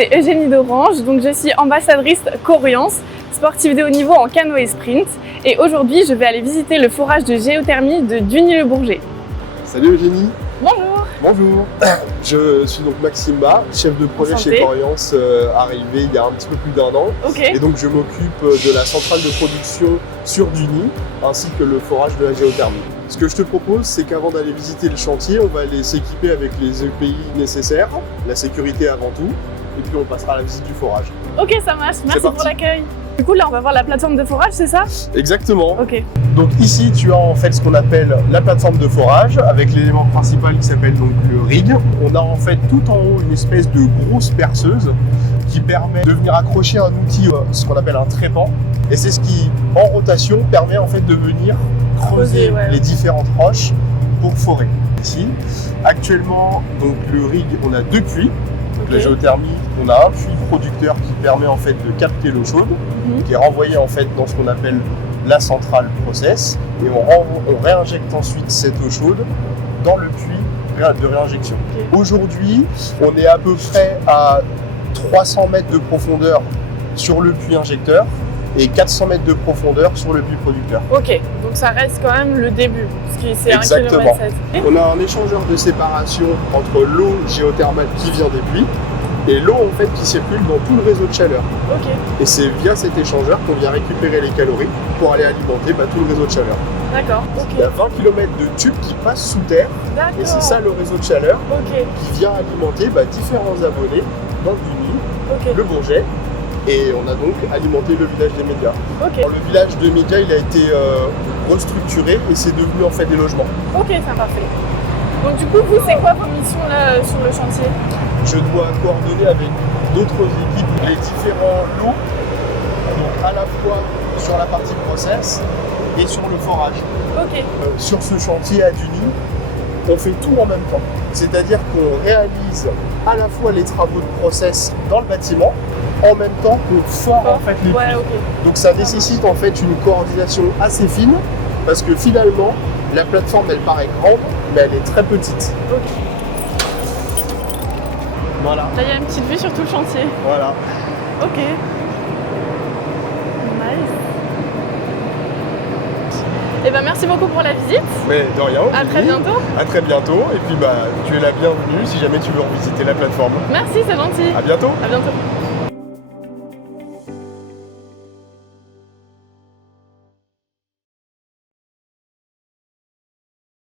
c'est Eugénie d'Orange, donc je suis ambassadrice Coriance, sportive de haut niveau en canoë sprint. Et aujourd'hui, je vais aller visiter le forage de géothermie de Duny-le-Bourget. Salut Eugénie. Bonjour. Bonjour. Je suis donc Maxime Bas, chef de projet Enchanté. chez Coriance, arrivé il y a un petit peu plus d'1 an. Ok. Et donc je m'occupe de la centrale de production sur Duny, ainsi que le forage de la géothermie. Ce que je te propose, c'est qu'avant d'aller visiter le chantier, on va aller s'équiper avec les EPI nécessaires, la sécurité avant tout, et puis on passera à la visite du forage. Ok, ça marche. Merci parti. pour l'accueil. Du coup, là, on va voir la plateforme de forage, c'est ça? Exactement. Ok. Donc ici, tu as en fait ce qu'on appelle la plateforme de forage, avec l'élément principal qui s'appelle donc le rig. On a en fait tout en haut une espèce de grosse perceuse qui permet de venir accrocher un outil, ce qu'on appelle un trépan. Et c'est ce qui, en rotation, permet en fait de venir creuser ouais. les différentes roches pour forer. Ici, actuellement, donc le rig, on a 2 puits. Ok. La géothermie, on a un puits producteur qui permet en fait de capter l'eau chaude, qui est renvoyée en fait dans ce qu'on appelle la centrale process, et on réinjecte ensuite cette eau chaude dans le puits de réinjection. Ok. Aujourd'hui, on est à peu près à 300 mètres de profondeur sur le puits injecteur et 400 mètres de profondeur sur le puits producteur. Ok, donc ça reste quand même le début, parce que c'est 1,7 Exactement. km. On a un échangeur de séparation entre l'eau géothermale qui vient des puits et l'eau en fait qui circule dans tout le réseau de chaleur. Ok, Et c'est via cet échangeur qu'on vient récupérer les calories pour aller alimenter tout le réseau de chaleur. d'accord. Il y a Ok, 20 km de tubes qui passent sous terre d'accord. et c'est ça le réseau de chaleur Ok, qui vient alimenter différents abonnés dans le Duny, ok, le Bourget, et on a donc alimenté le village des médias. ok. Alors, le village des médias il a été restructuré et c'est devenu en fait des logements. Ok, c'est parfait. Donc du coup, vous, c'est quoi vos missions là sur le chantier? Je dois coordonner avec d'autres équipes les différents lots, donc à la fois sur la partie process et sur le forage. Ok, Sur ce chantier à Duny, on fait tout en même temps. C'est-à-dire qu'on réalise à la fois les travaux de process dans le bâtiment, en même temps qu'on fore en fait les ouais, puits. ok. Donc ça nécessite en fait une coordination assez fine, parce que finalement, la plateforme elle paraît grande, mais elle est très petite. Ok. Voilà. Là, il y a une petite vue sur tout le chantier. Voilà. Ok. Nice. Eh ben, merci beaucoup pour la visite. Mais de rien. À très Eugénie. bientôt. À très bientôt. Et puis tu es la bienvenue si jamais tu veux revisiter la plateforme. Merci, c'est gentil. À bientôt. À bientôt.